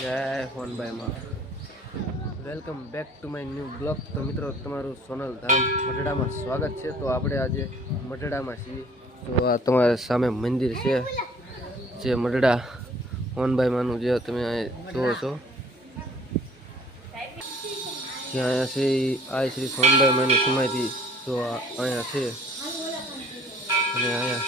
જય ફોનભાઈ માં welcome back to my new blog. તો મિત્રો તમારું સોનલ ધામ મઢડામાં સ્વાગત છે। તો આપણે આજે મઢડામાં છીએ। તો આ તમારા સામે મંદિર છે જે મઢડા ફોનભાઈ માનું જે તમે જુઓ છો। ત્યાં અહીંયા છે આ શ્રી ફોનભાઈ માની સમાધિ જો અહીંયા છે અને અહીંયા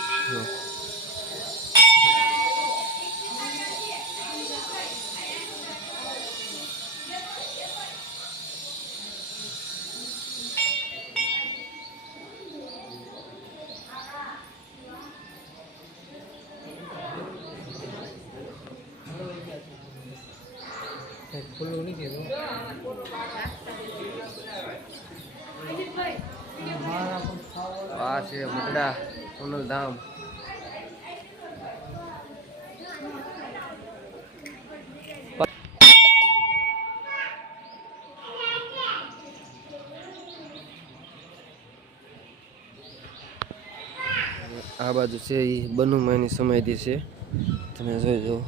આ છે મઢડા સોનલ ધામ। આ બાજુ છે એ બનુમાની સમાધિ છે, તમે જોઈ જુઓ।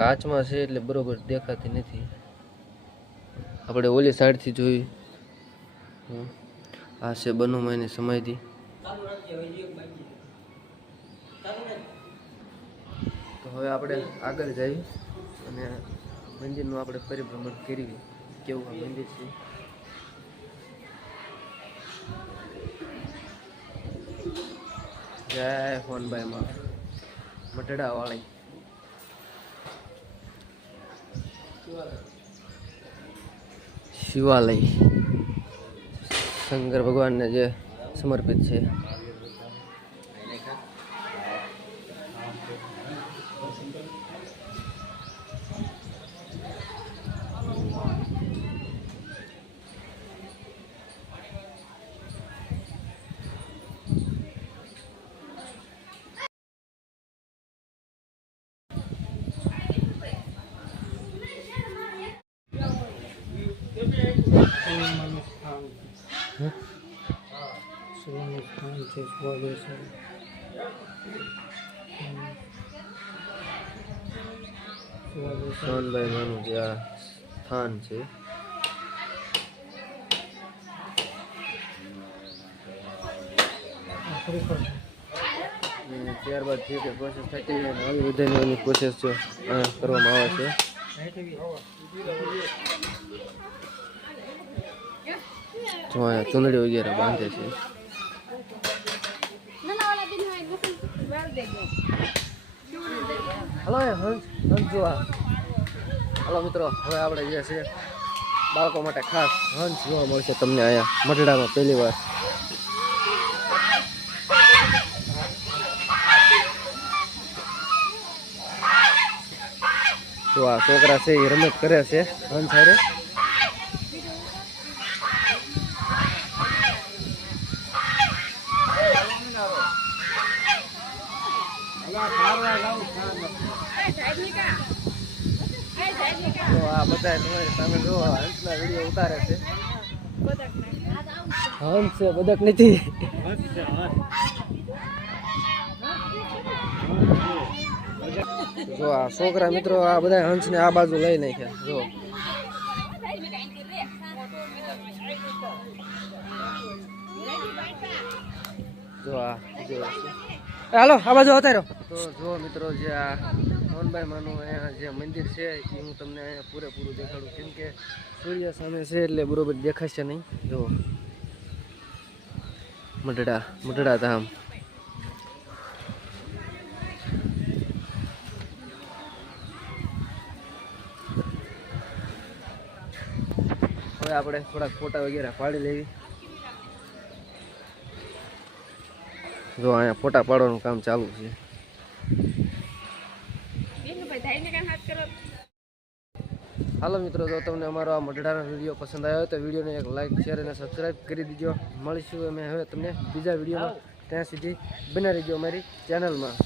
કાચમાં છે એટલે બરોબર દેખાતી નથી, આપણે ઓલી સાઈડથી જોઈ। આ છે બનુમાની સમાધિ। તો હવે આપણે આગળ જઈએ અને મંદિરનું આપણે પરિભ્રમણ કરીએ કેવું આ મંદિર છે। જય ફોનભાઈ માં મઢડા વાળી શિવાલય શંકર ભગવાનને જે સમર્પિત છે। સોનભાઈ માનું જે આ સ્થાન છે। ત્યારબાદ જે કે પ્રોસેસ થતી હોય આવી બધાની પ્રોસેસ જો કરવામાં આવે છે। જો અહીંયા ચૂંદડી વગેરે બાંધે છે। હલો હંસ જોવા હલો મિત્રો, હવે આપણે જે છે બાળકો માટે ખાસ હંસ જોવા મળશે તમને અહીંયા મઢડામાં પહેલી વાર। તો આ છોકરા છે એ રમત કરે છે હંસ હારે। તો આ બધા તમે જો હંસના વિડીયો ઉતારે છે। હંસ છે, બદક નથી। જો આ છોકરા મિત્રો આ બધા હંસને આ બાજુ લઈ નાખ્યા। જો આ હાલો આ બાજુ અતાર્યો। તો જો મિત્રો જે આ ફોનભાઈ માનું અહીંયા જે મંદિર છે એ હું તમને અહીંયા પૂરેપૂરું દેખાડું, કેમ કે સૂર્ય સામે છે એટલે બરોબર દેખાશે નહીં। જો મઢડા ધામ। હવે આપણે થોડાક ફોટા વગેરે પાડી લેવી। જો અહીંયા ફોટા પાડવાનું કામ ચાલુ છે। હાલો મિત્રો, જો તમને અમારો આ મઢડાનો વિડીયો પસંદ આવ્યો હોય તો વિડીયોને એક લાઇક શેર અને સબસ્ક્રાઈબ કરી દીજો। મળીશું અમે હવે તમને બીજા વિડીયોમાં, ત્યાં સુધી બના રહીજો અમારી ચેનલમાં।